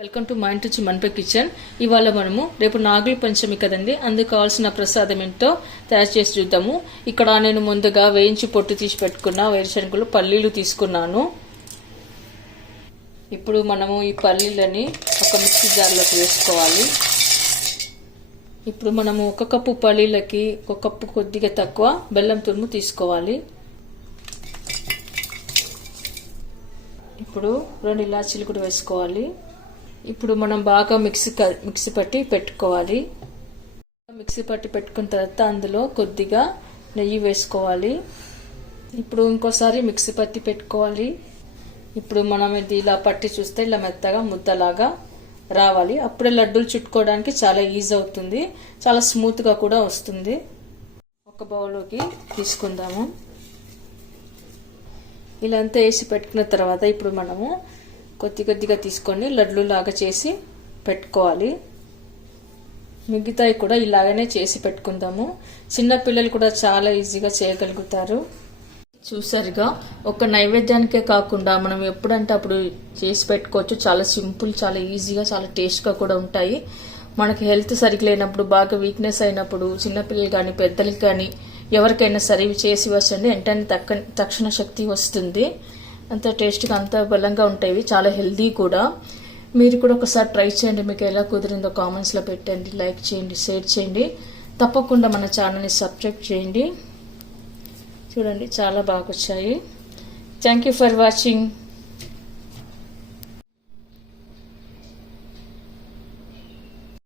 Welcome to మా ఇంటి నుంచి మనపై కిచెన్. ఇవాళ మనము రేపు నాగుల పంచమి కదండి, అందుకు కావాల్సిన ప్రసాదం ఏంటో తయారు చేసి చూద్దాము. ఇక్కడ నేను ముందుగా వేయించి పొట్టు తీసి పెట్టుకున్న వేరుశనగలు పల్లీలు తీసుకున్నాను. ఇప్పుడు మనము ఈ పల్లీలని ఒక మిక్సీ జార్లోకి వేసుకోవాలి. ఇప్పుడు మనము ఒక కప్పు పల్లీలకి ఒక కప్పు కొద్దిగా తక్కువ బెల్లం తురుము తీసుకోవాలి. ఇప్పుడు 2 ఇలాచీలు కూడా వేసుకోవాలి. ఇప్పుడు మనం బాగా మిక్సీ పట్టి పెట్టుకోవాలి. మిక్సీ పట్టి పెట్టుకున్న తర్వాత అందులో కొద్దిగా నెయ్యి వేసుకోవాలి. ఇప్పుడు ఇంకోసారి మిక్సీ పట్టి పెట్టుకోవాలి. ఇప్పుడు మనం ఇది ఇలా పట్టి చూస్తే ఇలా మెత్తగా ముద్దలాగా రావాలి. అప్పుడే లడ్డూలు చుట్టుకోవడానికి చాలా ఈజీ అవుతుంది, చాలా స్మూత్గా కూడా వస్తుంది. ఒక బౌల్లోకి తీసుకుందాము. ఇలా అంతా వేసి పెట్టుకున్న తర్వాత ఇప్పుడు మనము కొద్దిగా తీసుకొని లడ్లు లాగా చేసి పెట్టుకోవాలి. మిగతాయి కూడా ఇలాగనే చేసి పెట్టుకుందాము. చిన్న పిల్లలు కూడా చాలా ఈజీగా చేయగలుగుతారు. చూసారుగా, ఒక నైవేద్యానికే కాకుండా మనం ఎప్పుడంటే అప్పుడు చేసి పెట్టుకోవచ్చు. చాలా సింపుల్, చాలా ఈజీగా, చాలా టేస్ట్గా కూడా ఉంటాయి. మనకి హెల్త్ సరిగ్గా లేనప్పుడు, బాగా వీక్నెస్ అయినప్పుడు చిన్నపిల్లలు కానీ పెద్దలకి కానీ ఎవరికైనా సరే ఇవి చేసి వచ్చండి, వెంటనే తక్షణ శక్తి వస్తుంది. అంత టేస్ట్గా, అంత బలంగా ఉంటాయి, చాలా హెల్దీ కూడా. మీరు కూడా ఒకసారి ట్రై చేయండి. మీకు ఎలా కుదిరిందో కామెంట్స్లో పెట్టండి, లైక్ చేయండి, షేర్ చేయండి. తప్పకుండా మన ఛానల్ని సబ్స్క్రైబ్ చేయండి. చూడండి, చాలా బాగా వచ్చాయి. Thank you for watching.